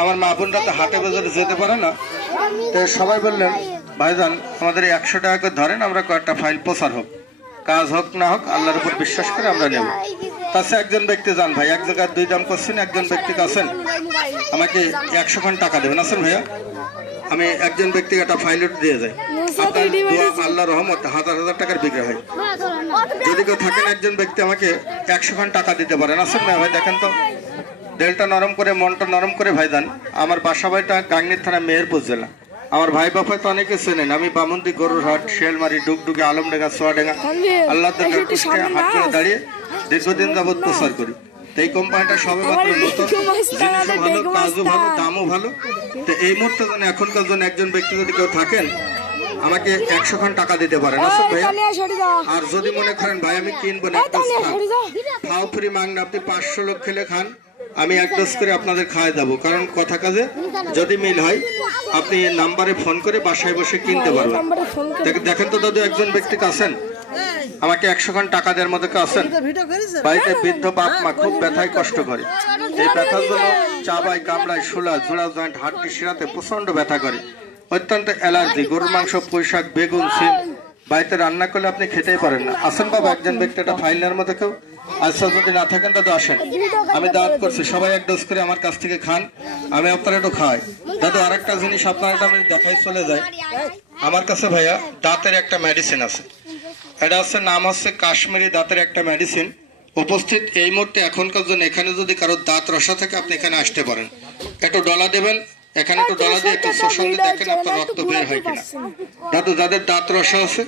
আমার মা বোনরা তো হাটে বাজারে যেতে পারে না। তো সবাই বললেন, ভাইজান, আমাদের একশো টাকা করে ধরেন, আমরা কয়েকটা ফাইল প্রচার হোক। কাজ হোক, না হোক, আল্লাহর উপর বিশ্বাস করে আমরা নেব। তাছে একজন ব্যক্তি যান ভাই, এক জায়গায় দুই দাম করছেন, একজন ব্যক্তি আছেন, আমাকে একশো খান টাকা দেবেন। আছেন ভাইয়া? আমি একজন ব্যক্তিকে একটা ফাইল দিয়ে যাই। আল্লাহ রহমত, হাজার হাজার টাকার বিক্রি হয়। যদি কেউ থাকেন একজন ব্যক্তি, আমাকে একশো খান টাকা দিতে পারেন। আসেন না ভাই, দেখেন তো। দেলটা নরম করে মনটা নরম করে ভাই দেন আমার বাসা বাড়িটা গাংনির থানা মেহেরপুর জেলা। আমার ভাই বাপা তো অনেকে চেনেন। আমি বামন্দি গরুরহাট শিয়ালমারি ডুগডুগে আলমডেঙ্গা সোয়াডেঙ্গা আল্লাহ দরকার কুষ্টিয়া হাট করে দাঁড়িয়ে দীর্ঘদিন যাবৎ প্রচার করি। তো এই কোম্পানিটা সবে মাত্র নতুন। জিনিসও ভালো কাজও ভালো দামও ভালো। তো এই মুহূর্তে যেন এখনকার জন্য একজন ব্যক্তি যদি কেউ থাকেন আমাকে একশো খান টাকা দিতে পারেন। ভাইয়া। আর যদি মনে করেন ভাই আমি কিনবো না খাও ফ্রি মাংনা আপনি পাঁচশো লোক খেলে খান। আমি এক ডোজ করে আপনাদের খাওয়াই দেবো। কারণ কথা কাজে, যদি মিল হয়, আপনি এই নাম্বারে ফোন করে বাসায় বসে কিনতে পারবেন। দেখ- দেখেন তো দাদু, একজন ব্যক্তিকে আছেন। আমাকে একশো খান টাকা দেওয়ার মধ্যে আছেন। বাড়িতে বৃদ্ধ বাপ, মা খুব ব্যথায় কষ্ট করে। এই ব্যথার জন্য চাবাই কামড়ায় শোলা জোড়া জয়েন্ট, হাড্ডি, শিরাতে প্রচণ্ড ব্যথা করে। অত্যন্ত অ্যালার্জি, গরুর মাংস, পুঁইশাক, বেগুন, সিম বাড়িতে রান্না করলে আপনি খেতেই পারেন না। আসেন বাবা, একজন ব্যক্তি একটা ফাইলের মধ্যে কেউ। আচ্ছা যদি না থাকেন, দাদু আসেন। আমি দাঁত করছি, সবাই এক ডোজ করে আমার কাছ থেকে খান, আমি আপনার একটু খাই দাদু, আরেকটা জিনিস আপনার একটা আমি দেখাই, চলে যাই। আমার কাছে ভাইয়া, দাঁতের একটা মেডিসিন আছে। এটা হচ্ছে নাম হচ্ছে কাশ্মীরি দাঁতের একটা মেডিসিন উপস্থিত এই মুহূর্তে এখনকার জন্য এখানে যদি কারও দাঁত রসা থাকে, আপনি এখানে আসতে পারেন। একটু ডলা দেবেন এখানে একটু ডলা দিয়ে একটু শোষণ দেখেন আপনার রক্ত বের হয় কিনা। দাদু যাদের দাঁত রসা আছে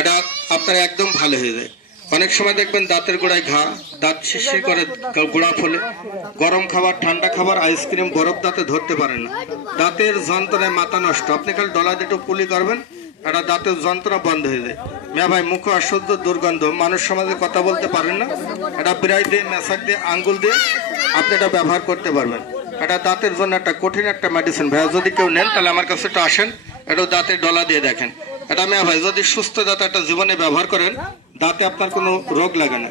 এটা আপনার একদম ভালো হয়ে যায়। অনেক সময় দেখবেন দাঁতের গোড়ায় ঘা দাঁত শিরশির করে গোড়া ফলে। গরম খাবার ঠান্ডা খাবার আইসক্রিম বরফ দাঁতে ধরতে পারেন না। দাঁতের যন্ত্রণায় মাথা নষ্ট। আপনি খালি ডলা দিয়ে একটু পুলি করবেন এটা দাঁতের যন্ত্রণা বন্ধ হয়ে যায়। মেয়া ভাই মুখ অশুদ্ধ দুর্গন্ধ। মানুষ সমাজে কথা বলতে পারেন না। এটা বিড়াই দিয়ে মেশাক দিয়ে আঙ্গুল দিয়ে আপনি এটা ব্যবহার করতে পারবেন। এটা দাঁতের জন্য একটা কঠিন একটা মেডিসিন ভাই যদি কেউ নেন, তাহলে আমার কাছে একটু আসেন। এটা দাঁতে ডলা দিয়ে দেখেন। এটা মেয়া ভাই, যদি সুস্থ দাঁত একটা জীবনে ব্যবহার করেন, দাঁতে আপনার কোনো রোগ লাগে না।